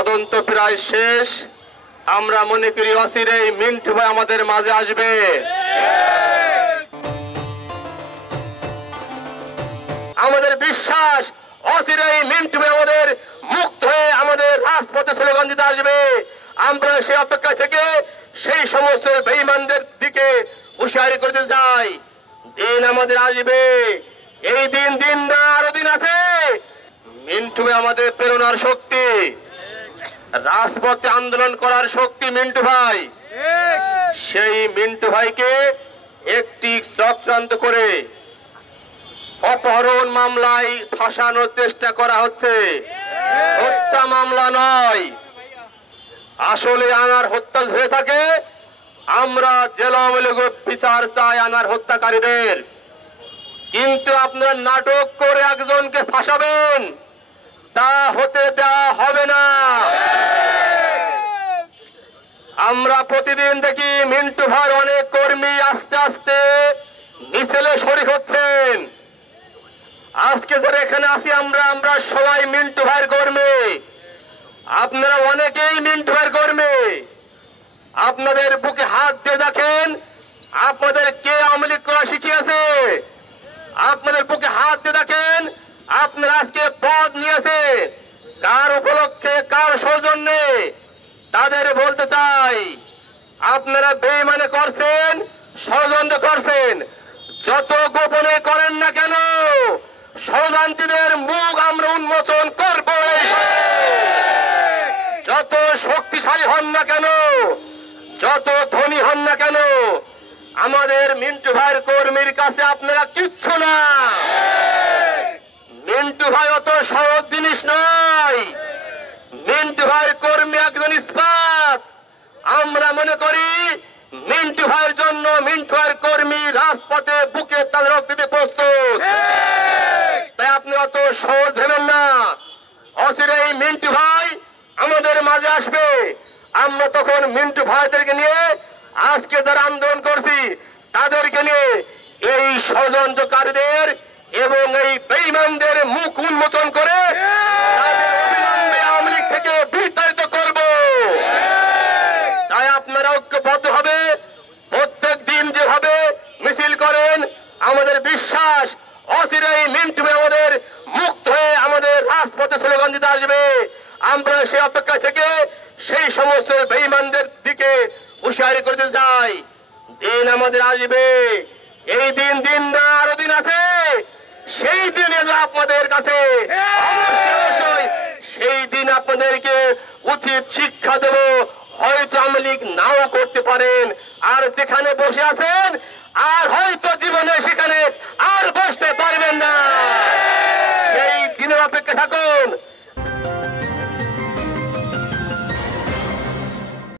তদন্ত প্রায় শেষ। আমরা মনে করি অচিরেই মিন্টু ভাই আমাদের মাঝে আসবে। আমাদের বিশ্বাস অচিরেই মিন্টু ভাই আমাদের মুক্ত হয়ে আমাদের রাজপথে স্লোগান দিতে আসবে। আমরা সেই অপেক্ষা থেকে সেই সমস্ত বেঈমানদের দিকে হুঁশিয়ারি করতে চাই। দিন আমাদের আসবে, এই দিন দিন না আরো দিন আছে। মিন্টু ভাই আমাদের প্রেরণার শক্তি, রাজপথে আন্দোলন করার শক্তি মিন্টু ভাই। সেই মিন্টু ভাইকে একটি চক্রান্ত করে অপহরণ মামলায় ফাঁসানোর চেষ্টা করা হচ্ছে। হত্যা মামলা নয়, আসলে আনার হত্যা হয়ে থাকে। আমরা জেলা বিচার চাই আনার হত্যাকারীদের, কিন্তু আপনারা নাটক করে একজনকে ফাঁসাবেন, তা হতে দেওয়া হবে না। আমরা প্রতিদিন দেখি মিন্টু ভাইয়ের অনেক কর্মী আস্তে আস্তে মিছিলে শরীক হচ্ছেন। আজকে যারা এখানে আছি আমরা সবাই মিন্টু ভাইয়ের কর্মী। আপনারা অনেকেই মিন্টু ভাইয়ের কর্মী। আপনাদের বুকে হাত দিয়ে দেখেন আপনাদের কে আওয়ামী লীগ করা শিখিয়েছে। আপনাদের বুকে হাত দিয়ে দেখেন আপনারা আজকে পদ নিয়েছে কার উপলক্ষে, কার সৌজন্যে। তাদের বলতে চাই, আপনারা বেঈমানি করছেন, ষড়যন্ত্র করছেন, যত গোপনে করেন না কেন ষড়যন্ত্রীদের মুখ আমরা উন্মোচন করব। যত শক্তিশালী হন না কেন, যত ধনী হন না কেন, আমাদের মিন্টু ভাইয়ের কর্মীর কাছে আপনারা কিচ্ছু না। মিন্টু ভাই অত সহজ জিনিস নয়। মিন্টু ভাইয়ের কর্মী একজন ইস্পাত। আমরা মনে করি মিন্টু ভাইয়ের জন্য মিন্টু ভাইয়ের কর্মী রাজপথে বুকে তাদের রক্ত দিতে প্রস্তুত। তাই আপনি অত সহজ ভেবেন না। অচিরেই মিন্টু ভাই আমাদের মাঝে আসবে। আমরা তখন মিন্টু ভাইদেরকে নিয়ে আজকে যারা আন্দোলন করছি তাদেরকে নিয়ে এই ষড়যন্ত্রকারীদের এবং এই বেঈমানদের মুখ উন্মোচন করে তাদের অবিলম্বে আওয়ামী লীগ থেকে বিতাড়িত করব। তাই আপনারা ঐক্যবদ্ধ হবে। প্রত্যেক দিন যেভাবে মিছিল করেন, আমাদের বিশ্বাস অচিরেই মিন্টু ভাই আমাদের মুক্ত হয়ে আমাদের রাজপথে স্লোগান দিতে আসবে। আমরা সেই অপেক্ষা থেকে সেই সমস্ত বেঈমানদের দিকে হুঁশিয়ারি করতে চাই। দিন আমাদের আসবে, এই দিন দিন না আরো দিন আছে। সেই দিন এলো আপনাদের কাছে, অবশ্যই সেই দিন আপনাদেরকে উচিত শিক্ষা দেব। হয়তো আওয়ামী লীগ নাও করতে পারেন, আর যেখানে বসে আছেন আর হয়তো জীবনে সেখানে আর বসতে পারবেন না। সেই দিনের অপেক্ষা থাকুন।